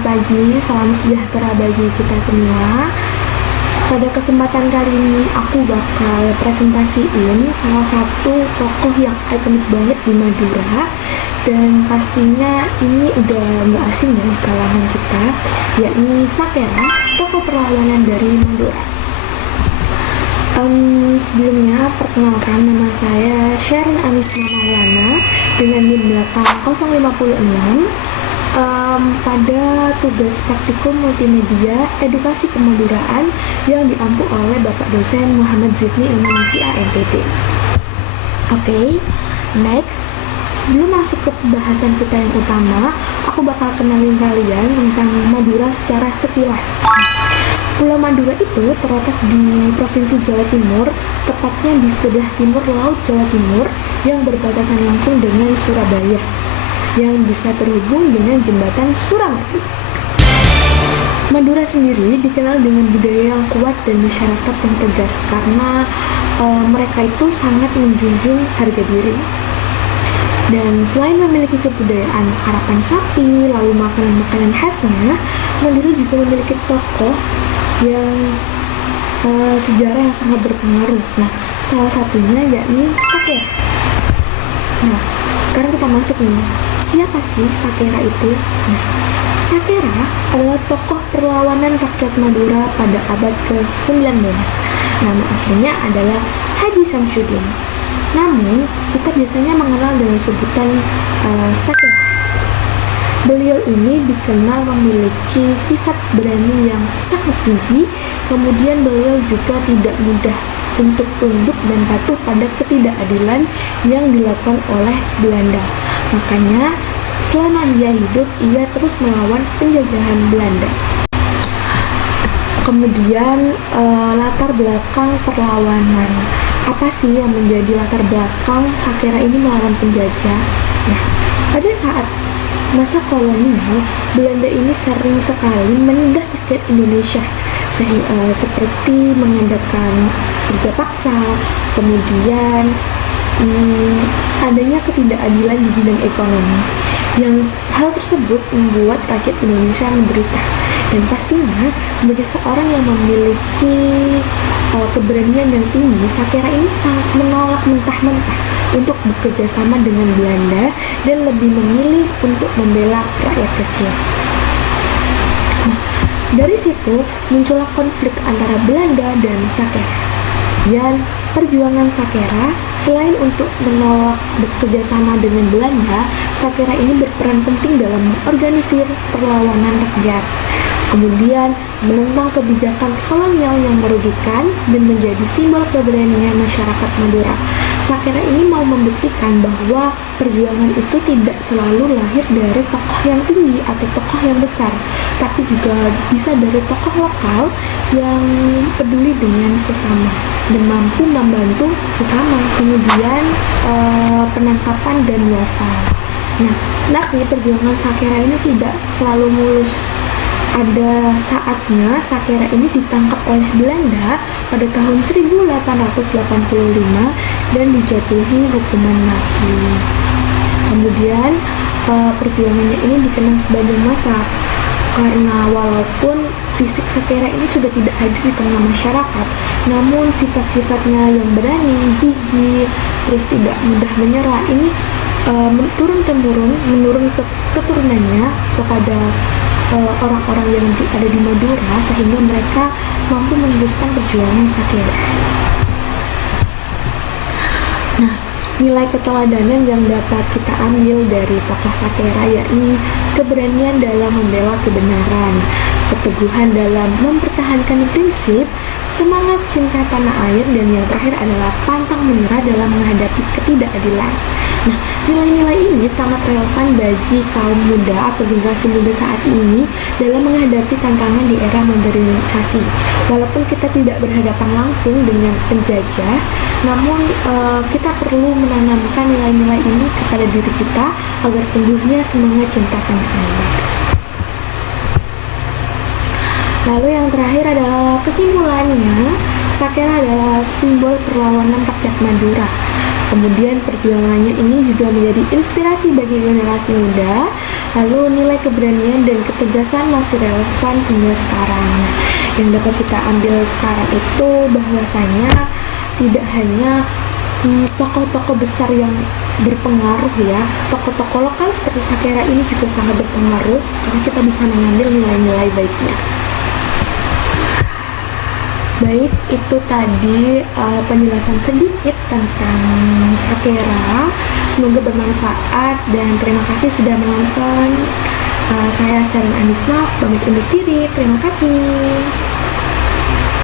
Selamat pagi, salam sejahtera bagi kita semua. Pada kesempatan kali ini aku bakal presentasiin salah satu tokoh yang ikonik banget di Madura. Dan pastinya ini udah nggak asing ya di kalangan kita, yakni Sakera, tokoh perlawanan dari Madura. Sebelumnya perkenalkan, nama saya Sharon Anisma Maulana dengan NIM belakang 056. Pada tugas praktikum multimedia edukasi kemaduraan yang diampu oleh Bapak dosen Muhammad Zidni Ilmanisya MPD. Oke, next. Sebelum masuk ke pembahasan kita yang utama, aku bakal kenalin kalian tentang Madura secara sekilas. Pulau Madura itu terletak di Provinsi Jawa Timur, tepatnya di sebelah timur Laut Jawa Timur yang berbatasan langsung dengan Surabaya, yang bisa terhubung dengan jembatan Suramadu. Madura sendiri dikenal dengan budaya yang kuat dan masyarakat yang tegas karena mereka itu sangat menjunjung harga diri. Dan selain memiliki kebudayaan karapan sapi, lalu makanan-makanan khasnya, Madura juga memiliki tokoh yang sejarah yang sangat berpengaruh. Nah, salah satunya yakni Sakera. Nah, sekarang kita masuk nih. Siapa sih Sakera itu? Nah, Sakera adalah tokoh perlawanan rakyat Madura pada abad ke-19. Nama aslinya adalah Haji Samsudin. Namun, kita biasanya mengenal dengan sebutan Sakera. Beliau ini dikenal memiliki sifat berani yang sangat tinggi, kemudian beliau juga tidak mudah untuk tunduk dan patuh pada ketidakadilan yang dilakukan oleh Belanda. Makanya, selama ia hidup, ia terus melawan penjajahan Belanda. Kemudian, latar belakang perlawanan. Apa sih yang menjadi latar belakang Sakera ini melawan penjajah? Nah, pada saat masa kolonial, Belanda ini sering sekali menindas rakyat Indonesia, seperti mengadakan kerja paksa, kemudian adanya ketidakadilan di bidang ekonomi. Yang hal tersebut membuat rakyat Indonesia menderita. Dan pastinya sebagai seorang yang memiliki keberanian yang tinggi, Sakera ini sangat menolak mentah-mentah untuk bekerja sama dengan Belanda dan lebih memilih untuk membela rakyat kecil. Nah, dari situ muncullah konflik antara Belanda dan Sakera. Dan perjuangan Sakera selain untuk menolak bekerja sama dengan Belanda, Sakera ini berperan penting dalam mengorganisir perlawanan rakyat. Kemudian menentang kebijakan kolonial yang merugikan dan menjadi simbol keberanian masyarakat Madura. Sakera ini mau membuktikan bahwa perjuangan itu tidak selalu lahir dari tokoh yang tinggi atau tokoh yang besar, tapi juga bisa dari tokoh lokal yang peduli dengan sesama dan mampu membantu sesama. Kemudian penangkapan dan wafat. Nah, tapi perjuangan Sakera ini tidak selalu mulus. Ada saatnya Sakera ini ditangkap oleh Belanda pada tahun 1885 dan dijatuhi hukuman mati. Kemudian perjuangannya ini dikenang sebagai massa karena walaupun fisik Sakera ini sudah tidak hadir di tengah masyarakat, namun sifat-sifatnya yang berani, gigih, terus tidak mudah menyerah ini turun-temurun menurun ke keturunannya kepada orang-orang yang ada di Madura, sehingga mereka mampu meneruskan perjuangan Sakera. Nah, nilai keteladanan yang dapat kita ambil dari tokoh Sakera yakni keberanian dalam membela kebenaran, keteguhan dalam mempertahankan prinsip, semangat cinta tanah air, dan yang terakhir adalah pantang menyerah dalam menghadapi ketidakadilan. Nah, nilai-nilai ini sangat relevan bagi kaum muda atau generasi muda saat ini dalam menghadapi tantangan di era modernisasi. Walaupun kita tidak berhadapan langsung dengan penjajah, namun kita perlu menanamkan nilai-nilai ini kepada diri kita agar tumbuhnya semangat cinta tanah air. Lalu yang terakhir adalah kesimpulannya, Sakera adalah simbol perlawanan rakyat Madura. Kemudian perjuangannya ini juga menjadi inspirasi bagi generasi muda. Lalu nilai keberanian dan ketegasan masih relevan hingga sekarang. Nah, yang dapat kita ambil sekarang itu bahwasanya tidak hanya tokoh-tokoh besar yang berpengaruh ya, tokoh-tokoh lokal seperti Sakera ini juga sangat berpengaruh karena kita bisa mengambil nilai-nilai baiknya. Baik, itu tadi penjelasan sedikit tentang Sakera. Semoga bermanfaat dan terima kasih sudah menonton. Saya Sharon Anisma, pamit undur diri. Terima kasih.